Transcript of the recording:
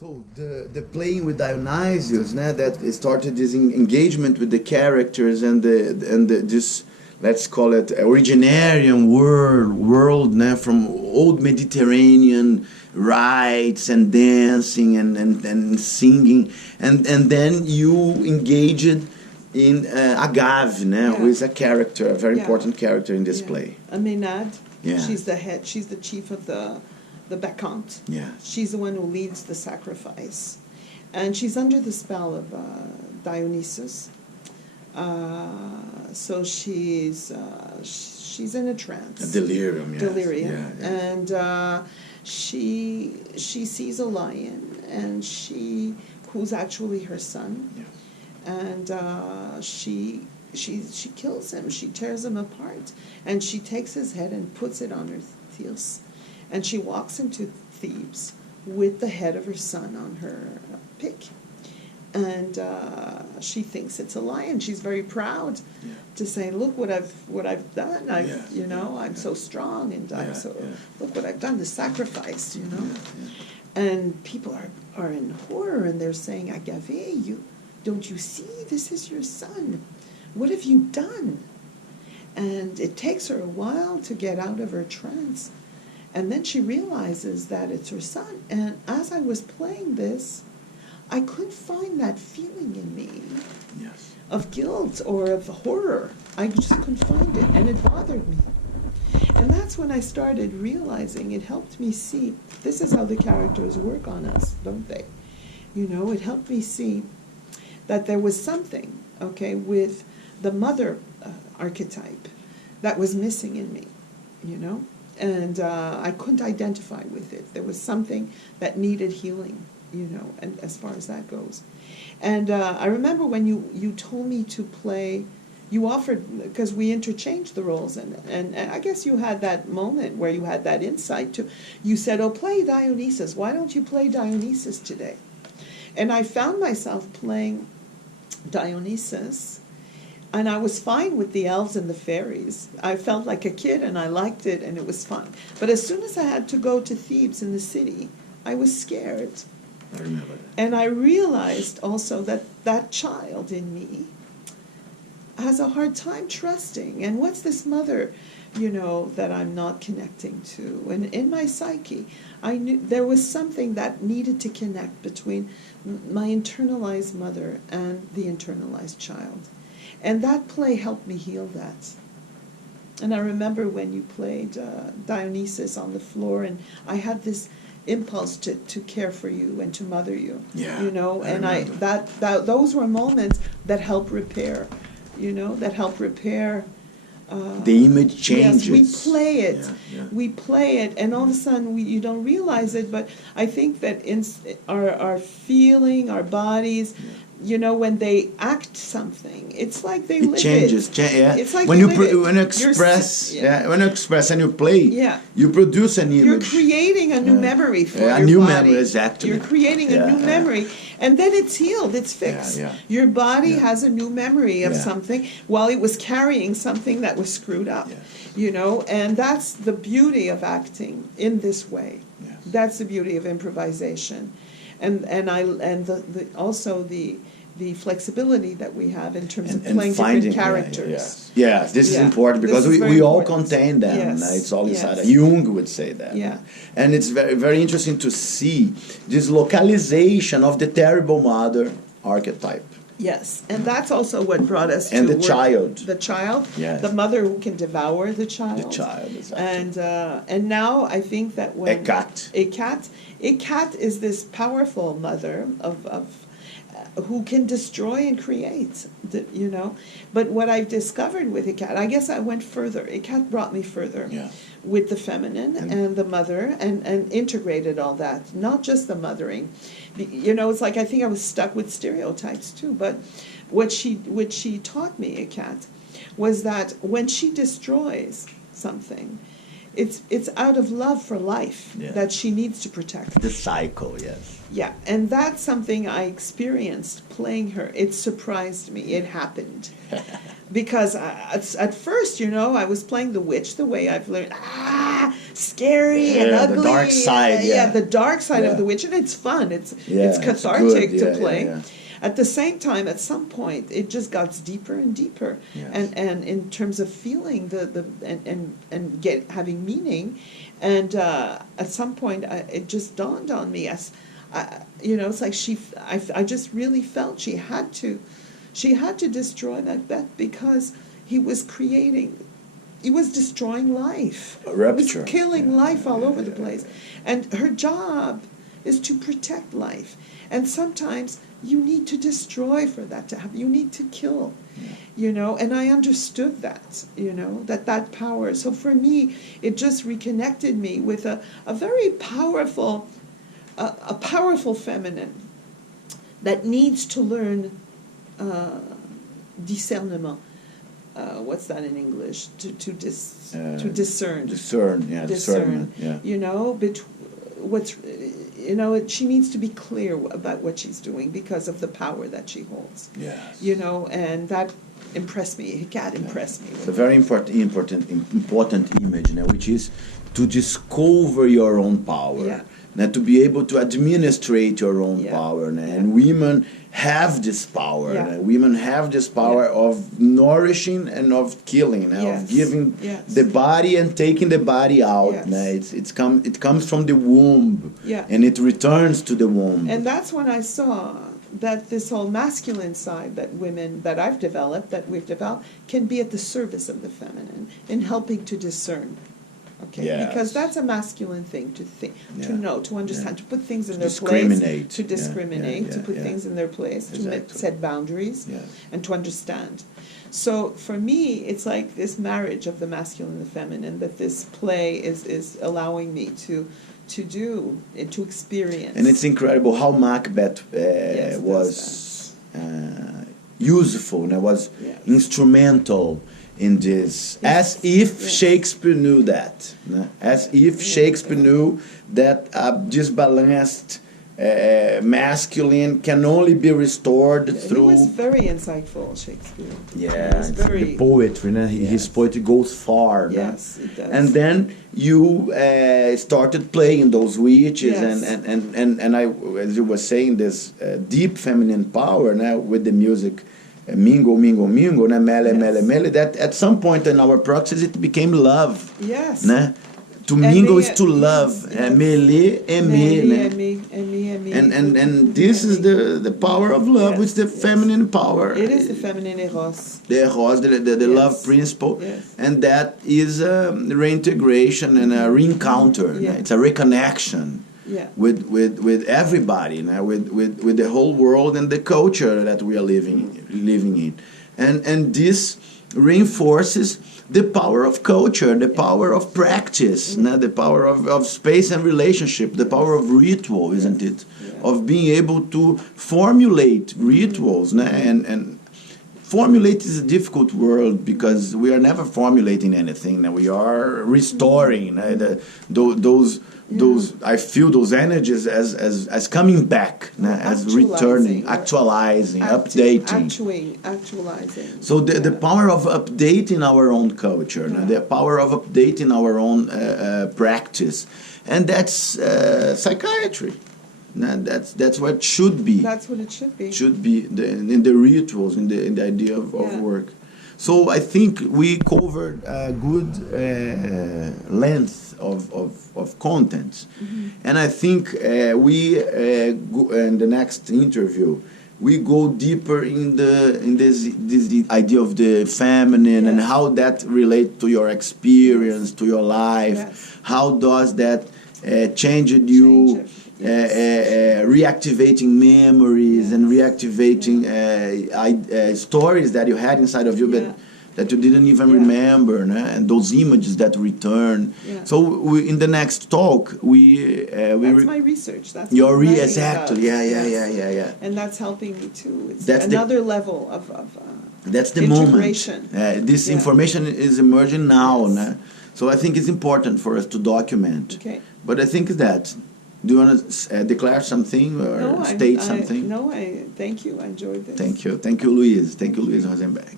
So the playing with Dionysius, that started this engagement with the characters and the this, let's call it originarian world from old Mediterranean rites and dancing and singing, and then you engaged in Agave, who is a character, a very important character in this play. A Maenad. Yeah. She's the head. She's the chief of the Bacchant. Yeah. She's the one who leads the sacrifice. And she's under the spell of Dionysus. So she's in a trance. A delirium, yes. Delirium. Yeah. And she sees a lion, and who's actually her son. Yeah. And she kills him. She tears him apart, and she takes his head and puts it on her thios. And she walks into Thebes with the head of her son on her pick. And she thinks it's a lion. She's very proud to say, "Look what I've done. I'm so strong, and look what I've done. The sacrifice, And people are in horror, and they're saying, "Agave, don't you see? This is your son. What have you done?" And it takes her a while to get out of her trance. And then she realizes that it's her son. And as I was playing this, I couldn't find that feeling in me of guilt or of horror. I just couldn't find it, and it bothered me. And that's when I started realizing, it helped me see, this is how the characters work on us, don't they? It helped me see that there was something, with the mother archetype that was missing in me, And I couldn't identify with it. There was something that needed healing, and as far as that goes. And I remember when you told me to play, you offered, because we interchanged the roles, and I guess you had that moment where you had that insight you said, "Oh, play Dionysus. Why don't you play Dionysus today?" And I found myself playing Dionysus, and I was fine with the elves and the fairies. I felt like a kid, and I liked it, and it was fun. But as soon as I had to go to Thebes in the city, I was scared. I remember that. And I realized also that child in me has a hard time trusting. And what's this mother, that I'm not connecting to? And in my psyche, I knew there was something that needed to connect between my internalized mother and the internalized child. And that play helped me heal that. And I remember when you played Dionysus on the floor, and I had this impulse to care for you and to mother you. Yeah, And those were moments that help repair, that help repair. The image changes. Yes, we play it. Yeah. We play it, and all of a sudden you don't realize it. But I think that our feeling, our bodies, when they act something, it's like they live changes. it. It's like when you express, when you express and you play, you produce an image. You're creating a new memory for your a new body. memory, exactly. You're creating a new memory, and then it's healed. It's fixed. Your body has a new memory of something while it was carrying something that was screwed up. And that's the beauty of acting in this way. That's the beauty of improvisation, and also the flexibility that we have in terms of playing different characters. Yes, this is important because we all contain them. Yes. It's all inside. Jung would say that. Yeah. And it's very, very interesting to see this localization of the terrible mother archetype. Yes, and that's also what brought us to the child. The child, yes. The mother who can devour the child. The child, exactly. And now I think that when a cat is this powerful mother of who can destroy and create, But what I've discovered with a cat, I guess I went further. A cat brought me further with the feminine and the mother, and integrated all that, not just the mothering. It's like I think I was stuck with stereotypes too. But what she taught me, a cat, was that when she destroys something, it's out of love for life that she needs to protect. The cycle, yes. Yeah, and that's something I experienced playing her. It surprised me. It happened. Because at first, I was playing the witch the way I've learned. scary and Yeah, ugly. the dark side, yeah. The dark side Yeah. of the witch, and it's fun. It's Yeah, it's cathartic good. to Yeah, play. yeah. At the same time, at some point, it just got deeper and deeper, Yes. and in terms of feeling and having meaning, and at some point, it just dawned on me as, it's like I just really felt she had to destroy Macbeth because he was destroying life. A rupture. He was killing life all over the yeah, place, and her job is to protect life, and sometimes you need to destroy for that to happen. You need to kill, and I understood that, that power. So for me, it just reconnected me with a very powerful, a powerful feminine that needs to learn discernement. What's that in English? To discern. Discernment, yeah. She needs to be clear about what she's doing because of the power that she holds. Yes. And that impressed me. It got impressed me. It's a very important image now, which is to discover your own power. Yeah. Now, to be able to administrate your own power. Now. Yeah. And women have this power. Yeah. Now. Women have this power of nourishing and of killing, now, of giving the body and taking the body out. Yes. Now. It comes from the womb, and it returns to the womb. And that's when I saw that this whole masculine side that we've developed, can be at the service of the feminine in helping to discern. Okay, Yes. because that's a masculine thing to think, to know, to understand, to put things in their discriminate. place, to discriminate, to put Yeah. things in their place, Exactly. to set boundaries, Yes. and to understand. So for me, it's like this marriage of the masculine and the feminine that this play is allowing me to do, to experience. And it's incredible how Macbeth was useful and was instrumental in this, as if Shakespeare knew that, as if Shakespeare knew that a disbalanced masculine can only be restored through. He was very insightful, Shakespeare. Yeah, He was very, the poetry, his poetry goes far. Yes, it does. And then you started playing those witches, Yes. and I, as you were saying, this deep feminine power now with the music. Mingo, mingo, mingo, né? Mele, mele, mele. That at some point in our practice it became love. Yes. Né? To mingle is to love. Mele, eme, and this is the power of love, which is the feminine power. It is the feminine eros. The eros, the love principle, and that is a reintegration and a reencounter. It's a reconnection. With everybody, with the whole world and the culture that we are living in, and this reinforces the power of culture, the power of practice, the power of space and relationship, the power of ritual, isn't it? Of being able to formulate rituals, and formulate is a difficult word because we are never formulating anything. We are restoring those I feel those energies as coming back, as returning, actualizing, updating. Actualizing. So the power of updating our own culture, the power of updating our own practice, and that's psychiatry. That's what it should be. That's what it should be. Should be in the rituals, in the idea of work. So I think we covered a good length of content, and I think we in the next interview we go deeper in this idea of the feminine and how that relates to your experience, to your life. How does that change you? Reactivating memories and reactivating stories that you had inside of you, but that you didn't even remember, and those images that return. So in the next talk, that's my research. That's your what I'm exactly, about. And that's helping me too. It's that's another level of that's the integration. Moment. This information is emerging now, so I think it's important for us to document. Okay. But I think that. Do you want to declare something or state something? No, thank you. I enjoyed this. Thank you. Thank you, Louise. Thank you, Louise Rosenberg.